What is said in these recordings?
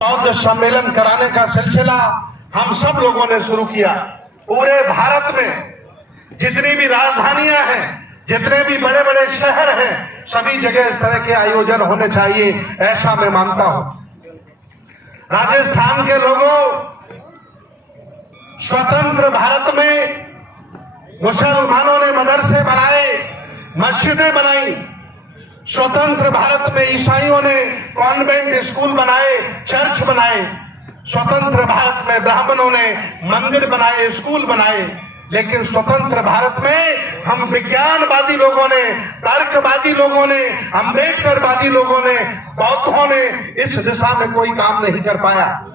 बौद्ध सम्मेलन कराने का सिलसिला हम सब लोगों ने शुरू किया। पूरे भारत में जितनी भी राजधानियां हैं, जितने भी बड़े बड़े शहर हैं, सभी जगह इस तरह के आयोजन होने चाहिए, ऐसा मैं मानता हूं। राजस्थान के लोगों, स्वतंत्र भारत में मुसलमानों ने मदरसे बनाए, मस्जिदें बनाई। स्वतंत्र भारत में ईसाइयों ने कॉन्वेंट स्कूल बनाए, चर्च बनाए। स्वतंत्र भारत में ब्राह्मणों ने मंदिर बनाए, स्कूल बनाए। लेकिन स्वतंत्र भारत में हम विज्ञानवादी लोगों ने, तर्कवादी लोगों ने, अम्बेडकरवादी लोगों ने, बौद्धों ने इस दिशा में कोई काम नहीं कर पाया।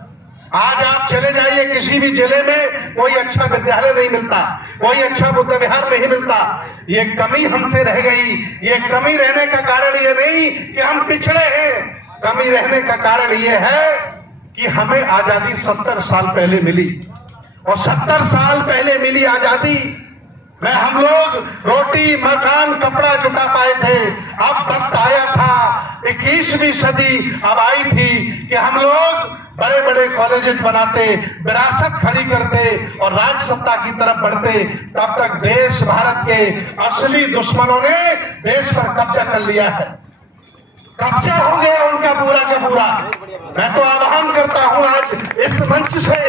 आज आप चले जाइए किसी भी जिले में, कोई अच्छा विद्यालय नहीं मिलता, कोई अच्छा बुद्ध विहार नहीं मिलता। ये कमी हमसे रह गई। ये कमी रहने का कारण ये नहीं कि हम पिछड़े हैं, कमी रहने का कारण ये है कि हमें आजादी 70 साल पहले मिली, और 70 साल पहले मिली आजादी में हम लोग रोटी, मकान, कपड़ा जुटा पाए थे। अब वक्त आया था, 21वीं सदी अब आई थी कि हम लोग बड़े बड़े कॉलेज बनाते, विरासत खड़ी करते और राजसत्ता की तरफ बढ़ते। तब तक देश, भारत के असली दुश्मनों ने देश पर कब्जा कर लिया है। कब्जा हो गया उनका पूरा का पूरा। मैं तो आह्वान करता हूं आज इस मंच से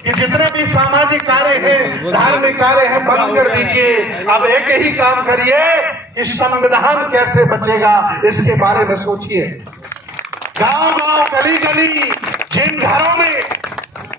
कि जितने भी सामाजिक कार्य हैं, धार्मिक कार्य हैं, बंद कर दीजिए। अब एक ही काम करिए कि संविधान कैसे बचेगा, इसके बारे में सोचिए। गांव गांव, गली गली, जिन घरों में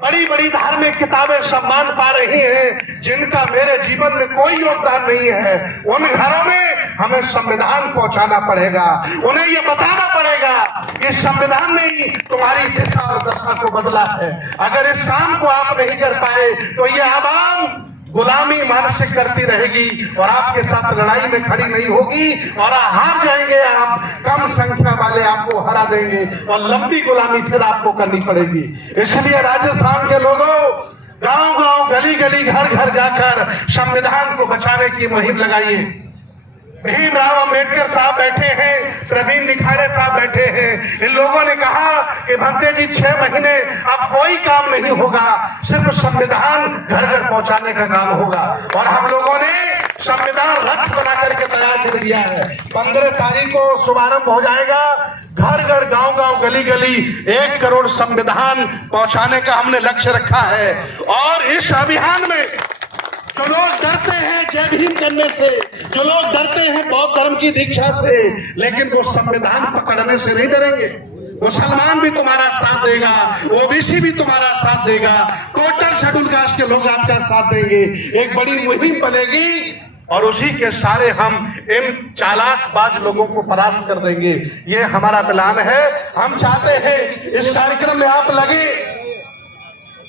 बड़ी बड़ी धार्मिक किताबें सम्मान पा रही हैं, जिनका मेरे जीवन में कोई योगदान नहीं है, उन घरों में हमें संविधान पहुंचाना पड़ेगा। उन्हें यह बताना पड़ेगा कि संविधान ने ही तुम्हारी दिशा और दशा को बदला है। अगर इस काम को आप नहीं कर पाए तो यह आवाम गुलामी मानसिक करती रहेगी और आपके साथ लड़ाई में खड़ी नहीं होगी, और हार जाएंगे आप। कम संख्या वाले आपको हरा देंगे और लंबी गुलामी फिर आपको करनी पड़ेगी। इसलिए राजस्थान के लोगों, गांव गांव, गली गली, घर घर जाकर संविधान को बचाने की मुहिम लगाइए। भीमराव अंबेडकर साहब बैठे हैं, प्रवीण निखारे साहब बैठे हैं। इन लोगों ने कहा कि भंते जी 6 महीने अब कोई काम नहीं होगा, सिर्फ संविधान घर घर पहुंचाने का काम होगा। और हम लोगों ने संविधान रथ बना करके तैयार कर दिया है। 15 तारीख को शुभारंभ हो जाएगा। घर घर, गांव गांव, गली गली 1 करोड़ संविधान पहुंचाने का हमने लक्ष्य रखा है। और इस अभियान में जो लोग डरते हैं जय भीम करने से, जो लोग डरते हैं बौद्ध धर्म की दीक्षा से, लेकिन वो संविधान पकड़ने से नहीं डरेंगे। मुसलमान भी तुम्हारा साथ देगा, ओबीसी भी तुम्हारा साथ देगा, टोटल शेड्यूल कास्ट के लोग आपका साथ देंगे। एक बड़ी मुहिम बनेगी और उसी के सारे हम इन चालाकबाज लोगों को परास्त कर देंगे। ये हमारा प्लान है। हम चाहते हैं इस कार्यक्रम में आप लगे।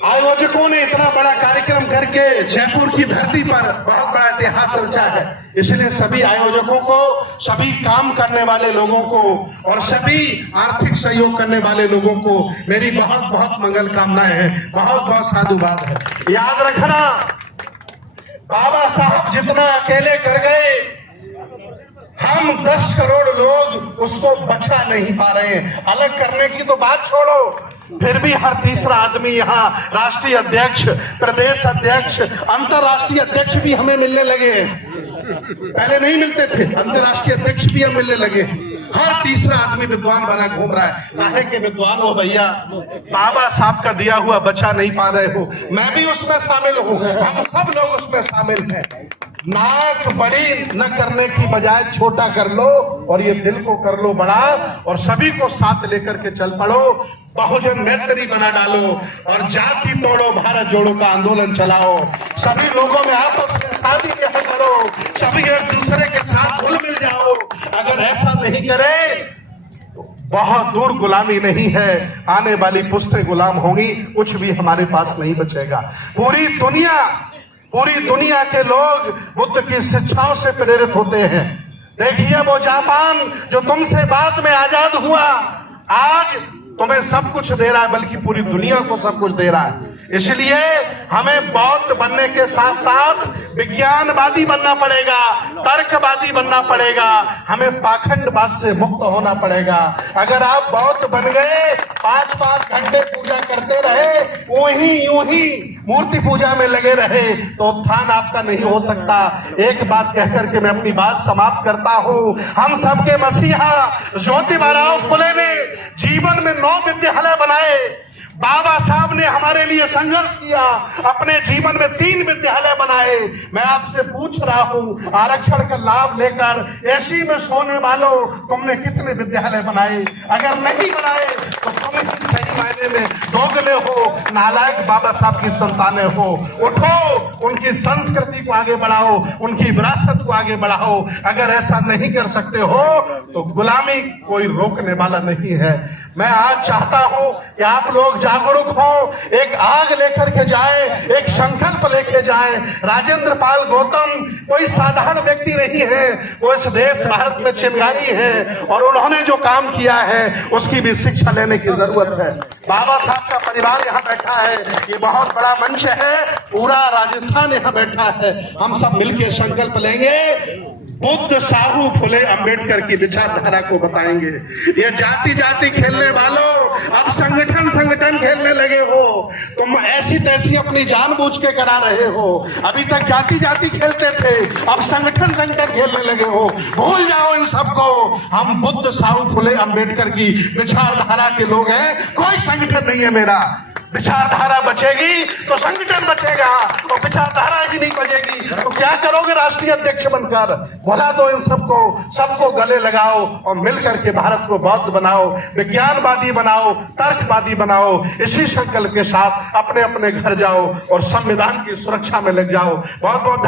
आयोजकों ने इतना बड़ा कार्यक्रम करके जयपुर की धरती पर बहुत बड़ा इतिहास रचा है। इसलिए सभी आयोजकों को, सभी काम करने वाले लोगों को और सभी आर्थिक सहयोग करने वाले लोगों को मेरी बहुत बहुत मंगल कामनाएं हैं। बहुत बहुत साधुवाद है। याद रखना, बाबा साहब जितना अकेले कर गए, हम 10 करोड़ लोग उसको बचा नहीं पा रहे हैं। अलग करने की तो बात छोड़ो, फिर भी हर तीसरा आदमी यहाँ राष्ट्रीय अध्यक्ष, प्रदेश अध्यक्ष, अंतर्राष्ट्रीय अध्यक्ष भी हमें मिलने लगे हैं। पहले नहीं मिलते थे, अंतर्राष्ट्रीय अध्यक्ष भी हम मिलने लगे। हर तीसरा आदमी विद्वान बना घूम रहा है। काहे के विद्वान हो भैया? बाबा साहब का दिया हुआ बचा नहीं पा रहे हो। मैं भी उसमें शामिल हूँ, हम सब लोग उसमें शामिल हैं। नाक बड़ी न करने की बजाय छोटा कर लो और ये दिल को कर लो बड़ा, और सभी को साथ लेकर के चल पड़ो। बहुजन मैत्री बना डालो और जाति तोड़ो भारत जोड़ो का आंदोलन चलाओ। सभी लोगों में आपस में शादी ब्याह करो, सभी एक दूसरे के साथ घुल मिल जाओ। अगर ऐसा नहीं करे तो बहुत दूर गुलामी नहीं है, आने वाली पुश्तें गुलाम होंगी, कुछ भी हमारे पास नहीं बचेगा। पूरी दुनिया के लोग बुद्ध की शिक्षाओं से प्रेरित होते हैं। देखिए वो जापान जो तुमसे बाद में आजाद हुआ, आज तुम्हें सब कुछ दे रहा है, बल्कि पूरी दुनिया को सब कुछ दे रहा है। इसलिए हमें बौद्ध बनने के साथ साथ विज्ञानवादी बनना पड़ेगा, तर्कवादी बनना पड़ेगा, हमें पाखंडवाद से मुक्त होना पड़ेगा। अगर आप बौद्ध बन गए, 5-5 घंटे पूजा करते रहे, वहीं यूं ही मूर्ति पूजा में लगे रहे, तो उत्थान आपका नहीं हो सकता। एक बात कहकर के मैं अपनी बात समाप्त करता हूं। हम सबके मसीहा ज्योतिबाराव फुले ने जीवन में 9 विद्यालय बनाए। बाबा साहब ने हमारे लिए संघर्ष किया, अपने जीवन में 3 विद्यालय बनाए। मैं आपसे पूछ रहा हूं, आरक्षण का लाभ लेकर एसी में सोने वालों, तुमने कितने विद्यालय बनाए? अगर नहीं बनाए तो तुम ही सही मायने में दोगले हो, नालायक बाबा साहब की संतानें हो। उठो, उनकी संस्कृति को आगे बढ़ाओ, उनकी विरासत को आगे बढ़ाओ। अगर ऐसा नहीं कर सकते हो तो गुलामी कोई रोकने वाला नहीं है। मैं आज चाहता हूं कि आप लोग जागरूक हो, एक आग लेकर के जाए, एक संकल्प लेके जाए। राजेंद्र पाल गौतम कोई साधारण व्यक्ति नहीं है, वो इस देश भारत में चिंगारी है, और उन्होंने जो काम किया है उसकी भी शिक्षा लेने की जरूरत है। बाबा साहब का परिवार यहाँ बैठा है, ये बहुत बड़ा मंच है, पूरा राजस्थान यहाँ बैठा है। हम सब मिलकर संकल्प लेंगे, बुद्ध साहू फुले अंबेडकर की विचारधारा को बताएंगे। ये जाति जाति खेलने वालों, अब संगठन खेलने लगे हो। तुम ऐसी तैसी अपनी जानबूझ के करा रहे हो। अभी तक जाति जाति खेलते थे, अब संगठन खेलने लगे हो। भूल जाओ इन सबको। हम बुद्ध साहू फुले अंबेडकर की विचारधारा के लोग हैं। कोई संगठन नहीं है मेरा। विचारधारा बचेगी तो संगठन बचेगा, और विचारधारा ही नहीं बचेगी तो क्या करोगे राष्ट्रीय अध्यक्ष बनकर? बुला दो इन सबको गले लगाओ और मिलकर के भारत को बौद्ध बनाओ, विज्ञानवादी बनाओ, तर्कवादी बनाओ। इसी संकल्प के साथ अपने अपने घर जाओ और संविधान की सुरक्षा में लग जाओ। बहुत बहुत